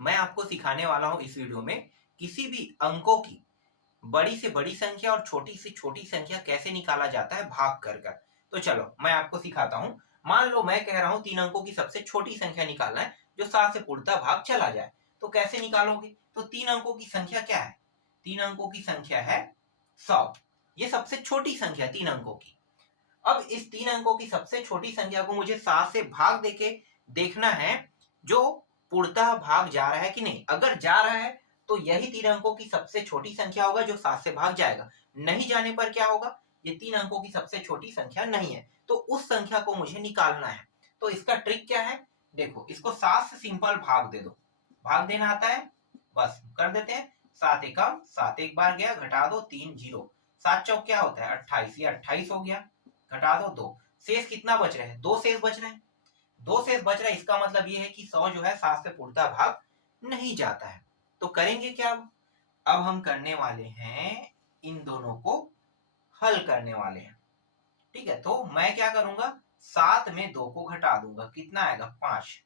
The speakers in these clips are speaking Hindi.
मैं आपको सिखाने वाला हूं इस वीडियो में किसी भी अंकों की बड़ी से बड़ी संख्या और छोटी से छोटी संख्या कैसे निकाला जाता है भाग कर कर। तो चलो मैं आपको सिखाता हूं। मान लो मैं कह रहा हूं 3 अंकों की सबसे छोटी संख्या निकालना है जो 7 से पूर्णतः भाग चला जाए। तो कैसे निकालोगे? तो 3 अंकों की संख्या क्या है? 3 अंकों की संख्या है 100। ये सबसे छोटी संख्या 3 अंकों की। अब इस 3 अंकों की सबसे छोटी संख्या को मुझे 7 से भाग देके देखना है जो पूर्णतः भाग जा रहा है कि नहीं। अगर जा रहा है तो यही 3 अंकों की सबसे छोटी संख्या होगा जो 7 से भाग जाएगा। नहीं जाने पर क्या होगा? ये 3 अंकों की सबसे छोटी संख्या नहीं है, तो उस संख्या को मुझे निकालना है। तो इसका ट्रिक क्या है? देखो, इसको 7 से सिंपल भाग दे दो। भाग देना आता है? बस कर देते हैं। 7 एकम 7, एक बार गया, घटा दो 3 जीरो। 7 चौक क्या होता है? 28। ये 28 हो गया, घटा दो 2। शेष कितना बच रहा है? 2 शेष बच रहे हैं। 2 शेष बच रहा है, इसका मतलब ये है कि 100 जो है 7 से पूर्णतः भाग नहीं जाता है। तो करेंगे क्या? अब हम करने वाले हैं इन दोनों को हल करने वाले हैं। ठीक है, तो मैं क्या करूंगा? 7 में 2 को घटा दूंगा, कितना आएगा? 5।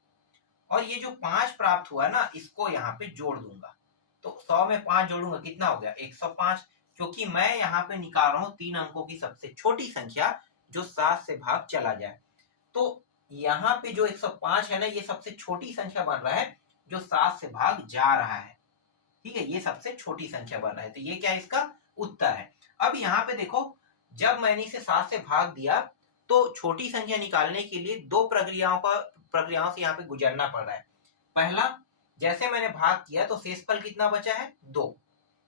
और ये जो 5 प्राप्त हुआ ना, इसको यहाँ पे जोड़ दूंगा। तो 100 में 5 जोड़ूंगा, कितना हो गया? 105। क्योंकि मैं यहाँ पे निकाल रहा हूं 3 अंकों की सबसे छोटी संख्या जो 7 से भाग चला जाए। तो यहाँ पे जो 105 है ना, ये सबसे छोटी संख्या बन रहा है जो 7 से भाग जा रहा है। ठीक है, ये सबसे छोटी संख्या बन रहा है, तो ये क्या इसका उत्तर है। अब यहाँ पे देखो, जब मैंने इसे 7 से भाग दिया तो छोटी संख्या निकालने के लिए 2 प्रक्रियाओं से यहाँ पे गुजरना पड़ रहा है। पहला, जैसे मैंने भाग किया तो शेषफल कितना बचा है? 2।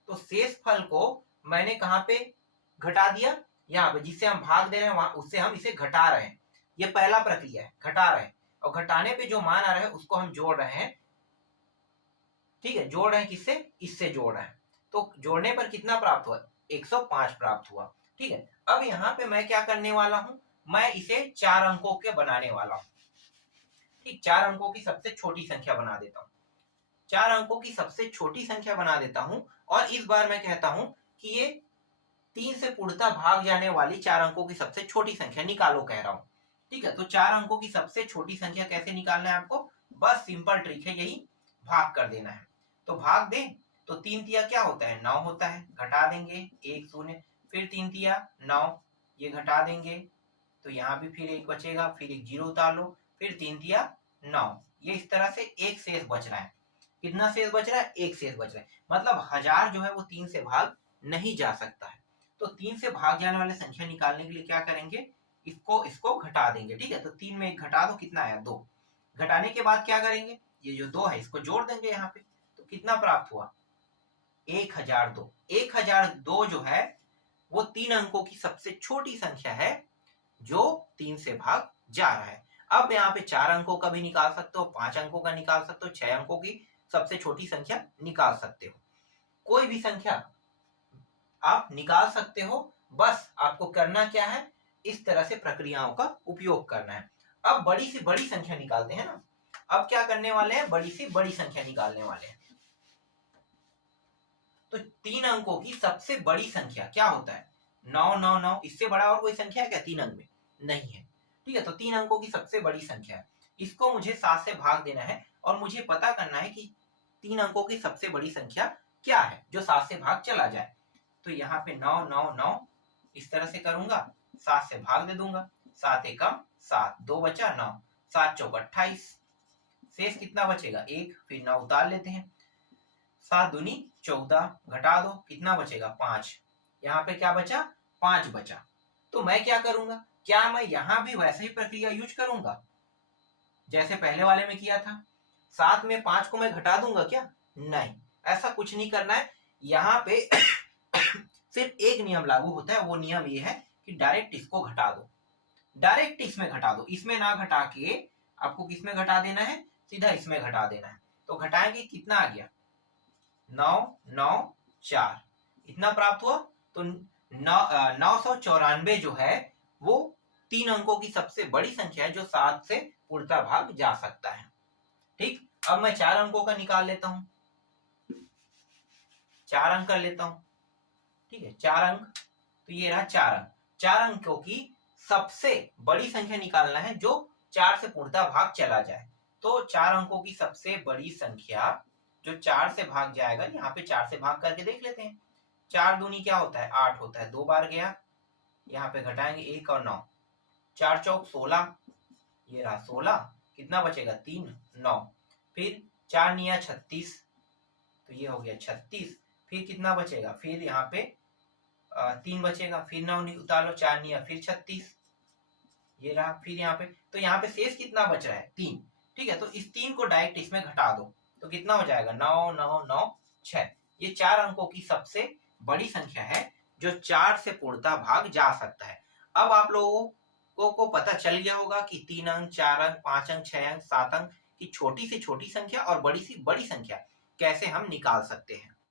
तो शेषफल को मैंने कहाँ पे घटा दिया? यहाँ पे, जिससे हम भाग दे रहे हैं वहां, उससे हम इसे घटा रहे हैं। ये पहला प्रक्रिया है, घटा रहे हैं। और घटाने पे जो मान आ रहा है उसको हम जोड़ रहे हैं। ठीक है, जोड़ रहे हैं किससे? इससे जोड़ रहे हैं। तो जोड़ने पर कितना प्राप्त हुआ? 105 प्राप्त हुआ। ठीक है, अब यहाँ पे मैं क्या करने वाला हूं? मैं इसे 4 अंकों के बनाने वाला हूं। ठीक, 4 अंकों की सबसे छोटी संख्या बना देता हूं। 4 अंकों की सबसे छोटी संख्या बना देता हूं। और इस बार मैं कहता हूं कि ये 3 से पूर्णतः भाग जाने वाली 4 अंकों की सबसे छोटी संख्या निकालो कह रहा हूं। ठीक है, तो 4 अंकों की सबसे छोटी संख्या कैसे निकालना है आपको? बस सिंपल ट्रिक है, यही भाग कर देना है। तो भाग दें तो 3 तिया क्या होता है? 9 होता है। घटा देंगे 1 शून्य, फिर 3 तिया 9, ये घटा देंगे तो यहाँ भी फिर 1 बचेगा, फिर एक जीरो उतार लो, फिर 3 तिया 9। ये इस तरह से एक शेष बच रहा है। कितना शेष बच रहा है? एक शेष बच रहा है। मतलब 1000 जो है वो 3 से भाग नहीं जा सकता है। तो 3 से भाग जाने वाले संख्या निकालने के लिए क्या करेंगे? इसको घटा देंगे। ठीक है, तो 3 में 1 घटा दो, कितना आया? 2। घटाने के बाद क्या करेंगे? ये जो 2 है इसको जोड़ देंगे यहाँ पे। तो कितना प्राप्त हुआ? 1002। 1002 जो है वो 3 अंकों की सबसे छोटी संख्या है जो 3 से भाग जा रहा है। अब यहाँ पे 4 अंकों का भी निकाल सकते हो, 5 अंकों का निकाल सकते हो, 6 अंकों की सबसे छोटी संख्या निकाल सकते हो। कोई भी संख्या आप निकाल सकते हो। बस आपको करना क्या है? इस तरह से प्रक्रियाओं का उपयोग करना है। अब बड़ी से बड़ी संख्या निकालते हैं ना। अब क्या करने वाले हैं? बड़ी से बड़ी संख्या निकालने वाले हैं। तो 3 अंकों की सबसे बड़ी संख्या क्या होता है? 999। इससे बड़ा और कोई संख्या है क्या 3 अंक में? नहीं है। ठीक है, तो 3 अंकों की सबसे बड़ी संख्या है। इसको मुझे 7 से भाग देना है और मुझे पता करना है कि 3 अंकों की सबसे बड़ी संख्या क्या है जो 7 से भाग चला जाए। तो यहाँ पे 999 इस तरह से करूंगा, 7 से भाग दे दूंगा। 7 एकम 7, 2 बचा 9, 7 चौक 28। शेष कितना बचेगा? 1। फिर 9 उतार लेते हैं। 7 दूनी 14, घटा दो, कितना बचेगा? 5। यहाँ पे क्या बचा? 5 बचा। तो मैं क्या करूंगा? क्या मैं यहाँ भी वैसे ही प्रक्रिया यूज करूंगा जैसे पहले वाले में किया था? 7 में 5 को मैं घटा दूंगा क्या? नहीं, ऐसा कुछ नहीं करना है। यहाँ पे सिर्फ एक नियम लागू होता है, वो नियम ये है कि डायरेक्ट इसको घटा दो। डायरेक्ट इसमें घटा दो, इसमें ना घटा के आपको किसमें घटा देना है? सीधा इसमें घटा देना है। तो घटाएंगे, कितना आ गया? 994 इतना प्राप्त हुआ। तो 994 जो है वो 3 अंकों की सबसे बड़ी संख्या है जो 7 से पूर्णतः भाग जा सकता है। ठीक, अब मैं 4 अंकों का निकाल लेता हूं। 4 अंक कर लेता हूं। ठीक है, 4 अंक, तो ये रहा 4 अंक। 4 अंकों की सबसे बड़ी संख्या निकालना है जो 4 से पूर्णतः भाग चला जाए। तो 4 अंकों की सबसे बड़ी संख्या जो 4 से भाग जाएगा, यहाँ पे 4 से भाग करके देख लेते हैं। 4 दूनी क्या होता है? 8 होता है। 2 बार गया, यहाँ पे घटाएंगे 1 और 9, 4 चौक 16, ये रहा 16, कितना बचेगा? 3, 9। फिर 4 निया 36, तो ये हो गया 36। फिर कितना बचेगा? फिर यहाँ पे 3 बचेगा, फिर 9 उतार लो, 4 निया फिर 36, ये रहा। फिर यहाँ पे, तो यहाँ पे शेष कितना बच रहा है? 3। ठीक है, तो इस 3 को डायरेक्ट इसमें घटा दो, तो कितना हो जाएगा? 9 9 9 6। ये 4 अंकों की सबसे बड़ी संख्या है जो 4 से पूर्णतः भाग जा सकता है। अब आप लोगों को पता चल गया होगा कि 3 अंक, 4 अंक, 5 अंक, 6 अंक, 7 अंक की छोटी से छोटी संख्या और बड़ी सी बड़ी संख्या कैसे हम निकाल सकते हैं।